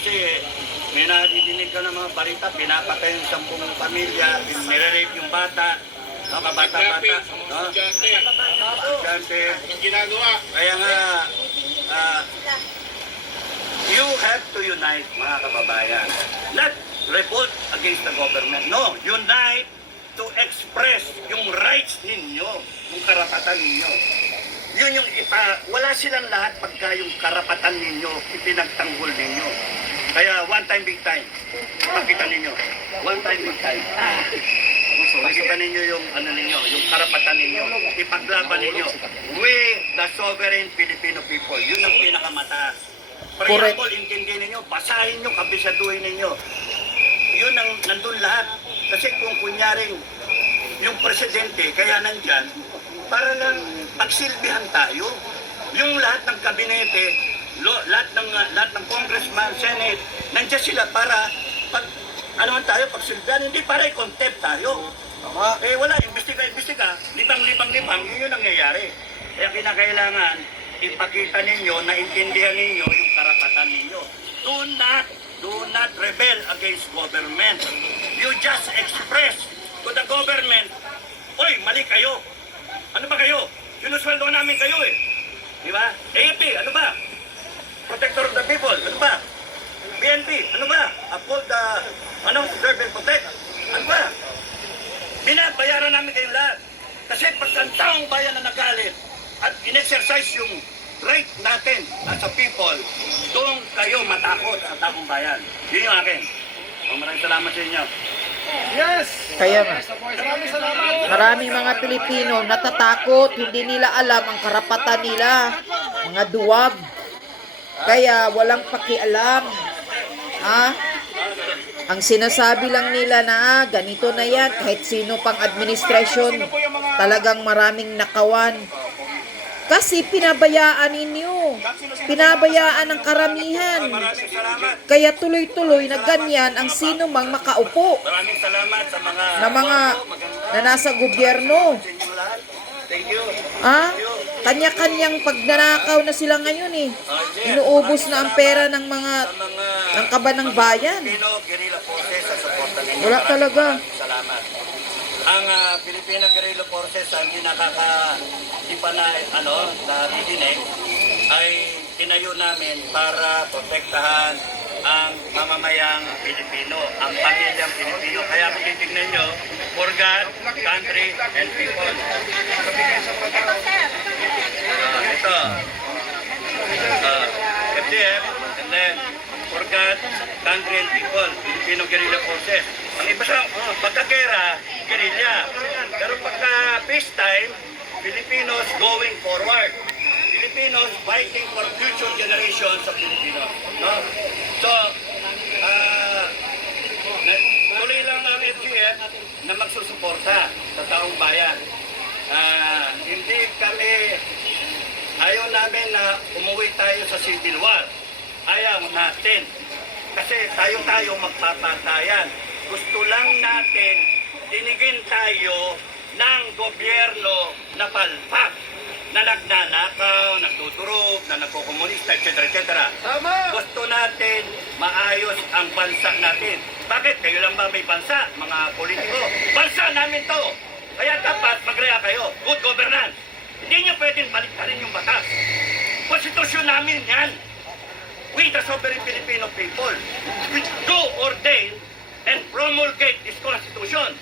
Kasi may nadidinig ka ng mga balita, pinapatay yung 10 pamilya, nire-rape yung bata, no, kabata-bata, no? Estudyante. Ang ginagawa. Kaya nga, you have to unite, mga kababayan. Not revolt against the government. No, unite to express yung rights ninyo, yung karapatan ninyo. Yun yung wala silang lahat pagka yung karapatan ninyo, ipinagtanggol ninyo. Kaya one time, big time. Pakita ninyo. One time, big time. Pakita ninyo yung ninyo, yung karapatan ninyo. Ipaglaban ninyo. We, the sovereign Filipino people. Yun ang pinakamataas. For example, intindihin ninyo, basahin nyo, kabisaduhin ninyo. Yun ang nandun lahat. Kasi kung kunyaring yung presidente, kaya nandyan, para lang pagsilbihan tayo. Yung lahat ng kabinete, lahat ng congressman, senate, nandiyan sila para tayo, pagsilbihan, hindi para i-contempt tayo. Eh wala, imbestiga, libang, yun yung nangyayari. Kaya kinakailangan, ipakita ninyo, naintindihan ninyo yung karapatan ninyo. Do not rebel against government. You just express to the government, oy, mali kayo. Ano ba kayo? Sinusweldo namin kayo eh. Di ba? AFP, ano ba? Protector of the people, ano ba? PNP, ano ba? Uphold the, serve and protect. Ano ba? Binabayaran namin kayong lahat. Kasi pag ang taong bayan na nagalit at in-exercise yung right natin as a people, doon kayo matakot sa taong bayan. Yun yung akin. Maraming salamat sa inyo. Yes! Kaya nga, Maraming salamat. maraming mga Pilipino natatakot, hindi nila alam ang karapatan nila, mga duwag. Kaya walang pakialam. Ang sinasabi lang nila na ganito na yan, kahit sino pang administrasyon, talagang maraming nakawan. Kasi pinabayaan ninyo. Pinabayaan ng karamihan. Maraming salamat. Kaya tuloy-tuloy na ganyan ang sino mang makaupo Maraming salamat sa mga na nasa gobyerno. Thank you. Kanya-kanyang pagnanakaw na sila ngayon eh. Inuubos na ang pera ng mga ng kabanang bayan. Filipino Guerrilla Forces sa suporta ninyo. Wala talaga. Salamat. Ang Filipino Guerrilla Forces ang hindi nadidinig ay tinayo namin para protektahan ang mamamayang Pilipino, ang pamilyang Pilipino. Kaya kung titignan nyo, for God, country, and people. Ito. FDF, and then for God, country, and people, Filipino Guerrilla Forces. Ang iba sa pagkagera, guerrilla. Pero pagka peacetime, Filipinos going forward. Filipinos fighting for future generations of Filipinos. No? So, tuloy lang ang FGF na magsusuporta sa taong bayan. Hindi kami, ayaw namin na umuwi tayo sa civil war. Ayaw natin. Kasi tayo magpapatayan. Gusto lang natin dinigin tayo ng gobyerno na palpak, na nagnanakaw, nagtuturog, na nagkokomunista, etc. Tama! Gusto natin maayos ang bansa natin. Bakit? Kayo lang ba may bansa, mga politiko? Bansa namin to! Kaya dapat mag-rea kayo. Good governance. Hindi nyo pwedeng baliktarin yung batas. Konstitusyon namin yan. We, the sovereign Filipino people, we do ordain and promulgate this constitution.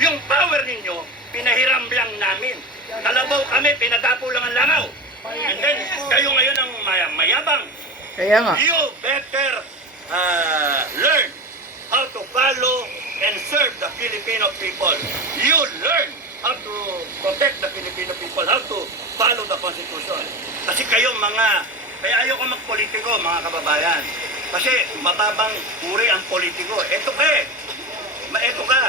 Yung power ninyo, pinahiram lang namin. Kalabaw kami, pinadapo lang ang langaw. And then, kayo ngayon ang mayabang. Kaya nga. You better learn how to follow and serve the Filipino people. You learn how to protect the Filipino people, how to follow the Constitution. Kasi kayong kaya ayoko magpolitiko, mga kababayan. Kasi mababang uri ang politiko. Ito ka.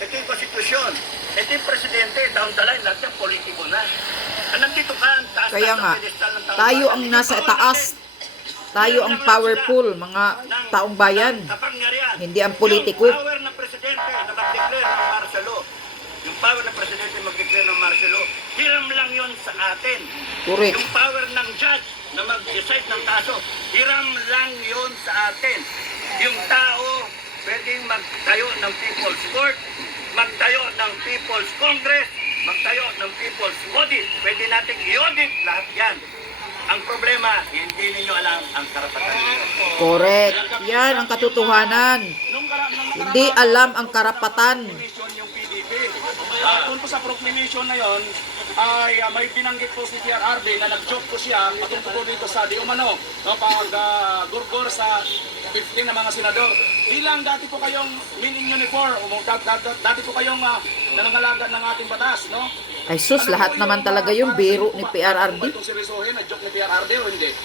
Ito yung konstitusyon. Ito yung presidente, down the line, lahat yung politiko na. Nandito ka, ang taas Kaya ng nga, pedestal ng taong tayo bayan. ang nasa taas. Tayo ang powerful, mga taong bayan. Kapangyarihan. Hindi ang politiko. Yung power ng presidente na mag-declare ng martial law. Yung power ng presidente mag-declare ng martial law, hiram lang yun sa atin. Correct. Yung power ng judge na mag-decide ng kaso, hiram lang yun sa natin. Yung tao pwedeng magtayo ng People's Court, magtayo ng People's Congress, magtayo ng People's Audit. Pwede natin i-audit lahat yan. Ang problema, hindi ninyo alam ang karapatan ninyo. Correct. Yan ang katotohanan. Hindi alam ang karapatan. Proclamation yung PDP. Doon po sa proclamation na yon ay may binanggit po si PRRD na nag-joke po siya patungkol po dito sa di umano pag gurgor sa 15 na mga senador. Bilang dati po kayong in uniform, dati po kayong nanangalaga ng ating batas, no? Ay sus, lahat naman talaga yung biro ni PRRD. Itong seryosohin na joke ni PRRD o hindi?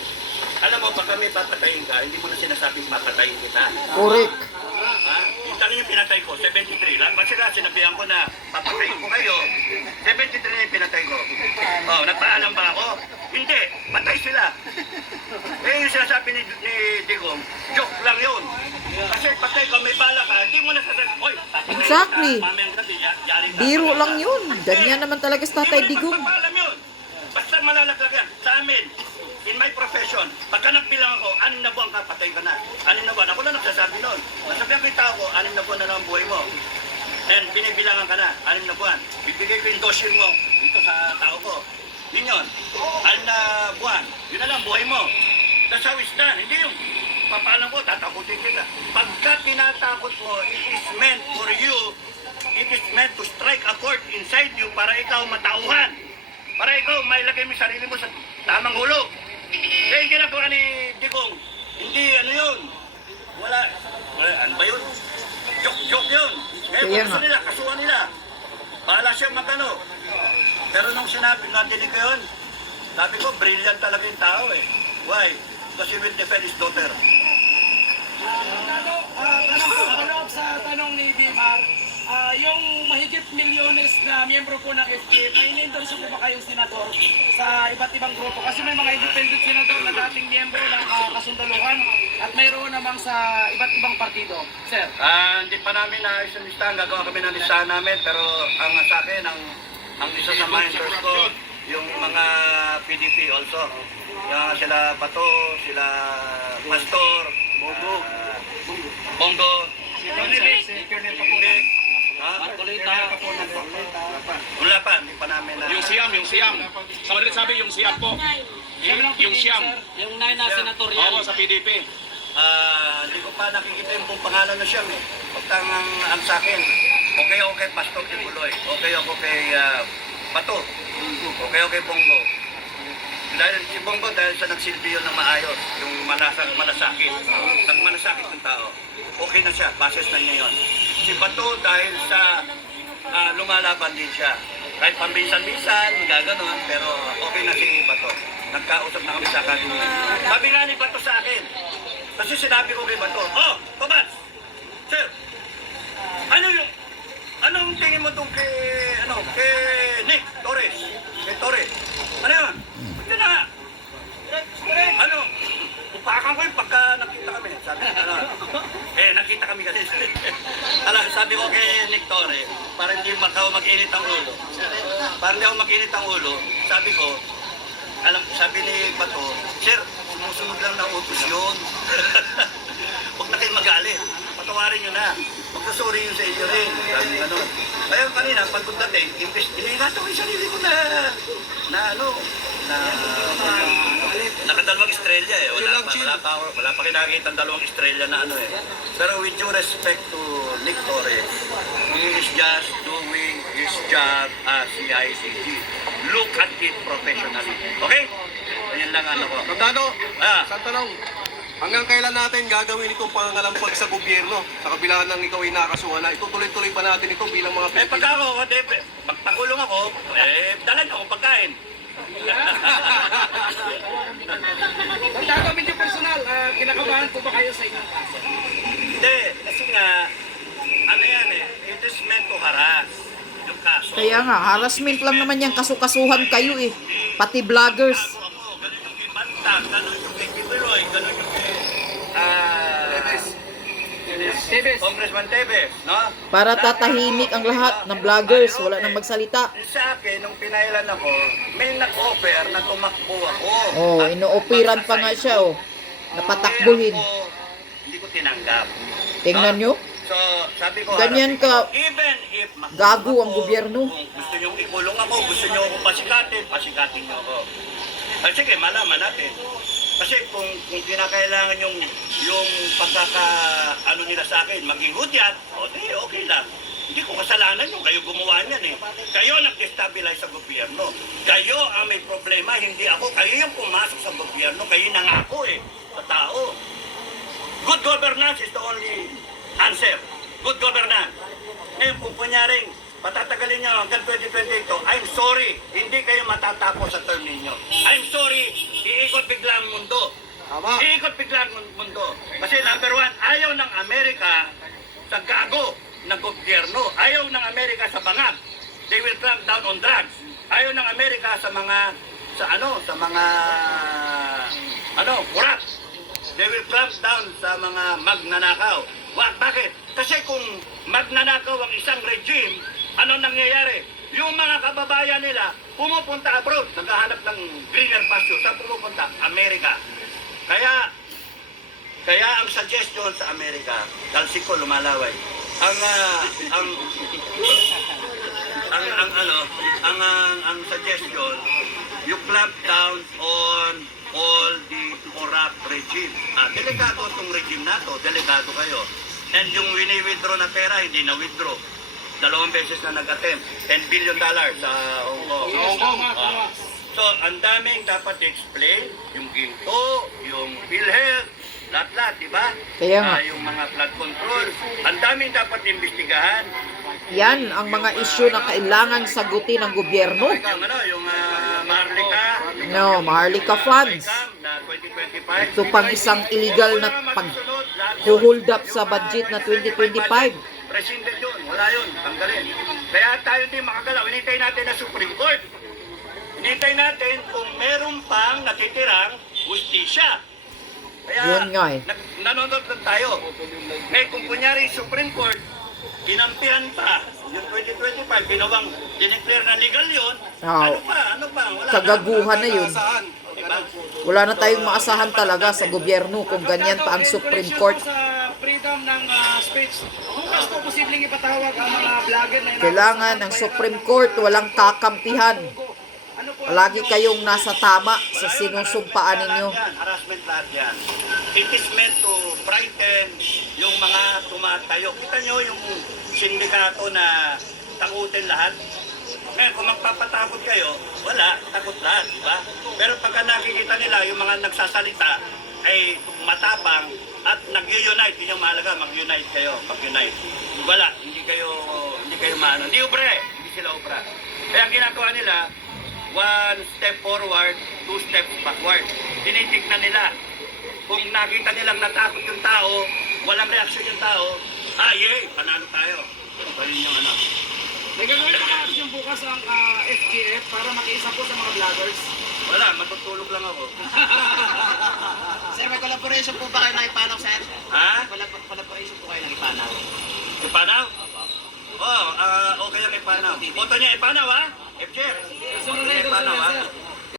Alam mo, pag kami papatayin ka, hindi mo na sinasabing papatayin kita. Correct. Ha? Yung talagang pinatay ko, 73 lang. Kasi nga, sinabihan ko na papatayin ko kayo. 73 na yung pinatay ko. Oh, nagpaalam ba ako? Hindi, patay sila. Eh, yung sinasabi ni Digong, joke lang yun. Kasi patay ka, may bala ka, hindi mo na sasabi, oy, papatayin Exactly. ka, mamayang gabi, yaring Biro lang yun. Ganyan naman talaga sa Tatay Digong. Hindi mo na magpapaalam yun. Basta malalaglag yan. Sa amin, in my profession, pagka nagbilang ako, 6 na buwan ka, patay ka na. 6 na buwan, ako lang nagsasabi nun. Nasabihan ko yung tao ko, 6 na buwan na lang ang buhay mo. And binibilangan ka na, 6 na buwan. Bibigay ko yung dossier mo dito sa tao ko. Yun yun. 6 na buwan. Yun na lang, buhay mo. That's how it's done. Hindi yung papaalam ko, tatakutin kita. Pagka tinatakot mo, it is meant for you, it is meant to strike a chord inside you para ikaw matauhan. Para ikaw mailagay mo yung sarili mo sa tamang hulog. Eh, yung ginagawa ni Digong, hindi ano yun. Wala, ano ba yun? Joke yun. Ngayon, Kaya kung gusto nga. nila, kasuhan nila. Bahala siya magano. Pero nung sinabi, nadinig ko yun, sabi ko, brilliant talaga yung tao eh. Why? Because he will defend his daughter. Follow up sa tanong ni Dimar, yung mahigit milyones na miyembro po ng FPF, may in-endorse po ba kayong senador sa iba't ibang grupo? Kasi may mga independent senador na dating miyembro ng kasundaluhan at mayroon namang sa iba't ibang partido. Sir? Hindi pa namin naayos ang listahan. Gagawa kami ng listahan namin. Pero ang sa akin, ang isa sa mentors ko, yung mga PDP also. Yung sila Bato, sila Pastor, Bongo, wala pa, hindi pa namin na... Yung siyam. Sa Madrid sabi yung siyam po. Yung siyam. Yung 9 na senatorial. Oo, sa PDP. Hindi ko pa nakikita yung buong pangalan na siyam eh. Pagka ang sa akin, okay ako kay Pastor Tibuloy, okay ako kay Bato, okay ako kay Bongo. Dahil si Bongo, dahil sa nagsilbi yun ng maayos, yung malasakit, nagmalasakit ng tao, okay na siya, basis na niya yun. Si Bato, dahil sa lumalaban din siya, kahit pambisan-bisan, gaganon, pero okay na si Bato. Nagkausap na kami sa academy. Sabi nga ni Bato sa akin, kasi sinabi ko kay Bato, oh, Tomas, sir, anong tingin mo kay Nick Torres? Kay Torres? Ano yun? Ito na nga. Ano? Upakan ko yung pagka nakita kami. Sabi ko, nakita kami kasi. Sabi ko kay Nick Torres, para hindi mag-init ang ulo. Para hindi ako mag-init ang ulo, sabi ko, sabi ni Bato, sir, sumusunod lang na utos yun. Huwag na kayo magalit. Patawarin nyo na. Magsasorry yun sa inyo rin. Sabi gano'n. Kaya kanina, pagdating, iningatan ko yung sarili ko nakadalawang estrella eh. Wala pa kinakita ang dalawang estrella na ano eh. Pero with due respect to Nick Torres, he is just doing his job as CICG. Look at it professionally. Okay? Ayun lang ano ko. Tandado, Ah. sa tanong, hanggang kailan natin gagawin itong pangangalampag sa gobyerno sa kabila ng ikaw ay nakasuhan na itutuloy-tuloy pa natin ito bilang mga Eh pag ako, magpakulong ako, dalag ako pagkain. Tandado, medyo personal, kinakabahan po ba kayo sa inyong kaso? Hindi, kasi nga, ano yan eh, it is meant to harass yung kaso. Kaya nga, harassment lang naman yan. Kasukasuhan kayo eh. Pati vloggers. Ako, ganun yung kay Bantag, ganun yung kay Kibuloy, ganun yung kay Congressman Tevez, no? Para tatahimik ang lahat ng vloggers. Wala nang magsalita. Sa akin, nung pinailan ako, may nag-offer na tumakbo ako. Oh, inooperan pa nga siya oh. Napatakbuhin. Hindi ko tinanggap. Tingnan nyo. So, sabi ko, Ganyan ka, even if gago ang gobyerno. Kung gusto nyo ikulong ako, gusto nyo ako pasikatin nyo ako. At sige, malaman natin. Kasi kung kinakailangan yung ano nila sa akin, maging hudyat, okay lang. Hindi ko kasalanan yung kayo gumawa niyan eh. Kayo nag-destabilize sa gobyerno. Kayo ang may problema, hindi ako. Kayo yung pumasok sa gobyerno, kayo nangako eh, sa tao. Good governance is the only answer. Good governance. Ngayon, kung kunyaring patatagalin nyo hanggang 2028, I'm sorry, hindi kayo matatapos sa term ninyo. I'm sorry, iikot bigla ang mundo. Tama. Iikot bigla ang mundo. Kasi number one, ayaw ng Amerika sa gago ng gobyerno. Ayaw ng Amerika sa bangag. They will clamp down on drugs. Ayaw ng Amerika sa mga corrupt. They will clamp down sa mga magnanakaw. Bakit? Kasi kung magnanakaw ang isang regime, ano nangyayari? Yung mga kababayan nila, pumupunta abroad, naghahanap ng greener pasture. Saan pumupunta? Amerika. Kaya ang suggestion sa Amerika, talsik ko lumalaway. Ang suggestion, you clamp down on all the corrupt regime. Delikado itong regime na to, delikado kayo. And yung wini-withdraw na pera, hindi na-withdraw. 2 beses na nag-attempt. $10 billion sa Hong Kong. Yes, tama. So, ang daming dapat i-explain, yung ginto, yung PhilHealth, lahat-lahat, di ba? Kaya nga. Yung mga flood control, ang daming dapat imbestigahan. Yan ang mga issue na kailangan sagutin ng gobyerno. Yung Maharlika, Maharlika funds. na 2025. Ito pang isang illegal na pag-hold up sa budget na 2025. Rescinded yun, wala yun, tanggalin. Kaya tayo din makagalaw, hinintay natin na Supreme Court. Hinintay natin kung meron pang natitirang justisya. Kaya Yun nga eh. nanonood lang tayo. Ngayon kung kunyari Supreme Court, kinampihan pa yung 2025, ginawang dineclare na legal yun, Oo. ano pa, wala Kagaguhan na yun. Saan? Diba? Wala na tayong maasahan talaga sa gobyerno kung ganyan pa ang Supreme Court. Sa freedom ng speech, bukas po posibleng ipatawag ang mga vlogger na Kailangan ng Supreme Court walang kakampihan. Palagi kayong nasa tama sa sinusumpaan ninyo. Harassment lahat yan. It is meant to frighten yung mga tumatayo. Kita nyo yung sindikato na takutin lahat. Ngayon, kung magpapatakot kayo, wala, takot lahat, di ba? Pero pagka nakikita nila yung mga nagsasalita ay matapang at nag-unite, yun yung mahalaga, mag-unite kayo, mag-unite. Wala, hindi kayo maano. Hindi sila ubra. Kaya ang ginagawa nila, 1 step forward, 2 steps backward. Tinitignan nila. Kung nakita nilang natakot yung tao, walang reaksyon yung tao, yay, panalo tayo. Ito rin yung ano. May gagawin pa action bukas ang FGF para makiisa po sa mga vloggers. Wala, matutulog lang ako. Sir, may collaboration po ba kayo ng Ipanaw, sir? Ha? Collaboration po kayo ng Ipanaw. Ipanaw? Oo, okay ang Ipanaw. Boto niya Ipanaw, ha? FJ? Sunod na ito, Ipanaw, ha? sir.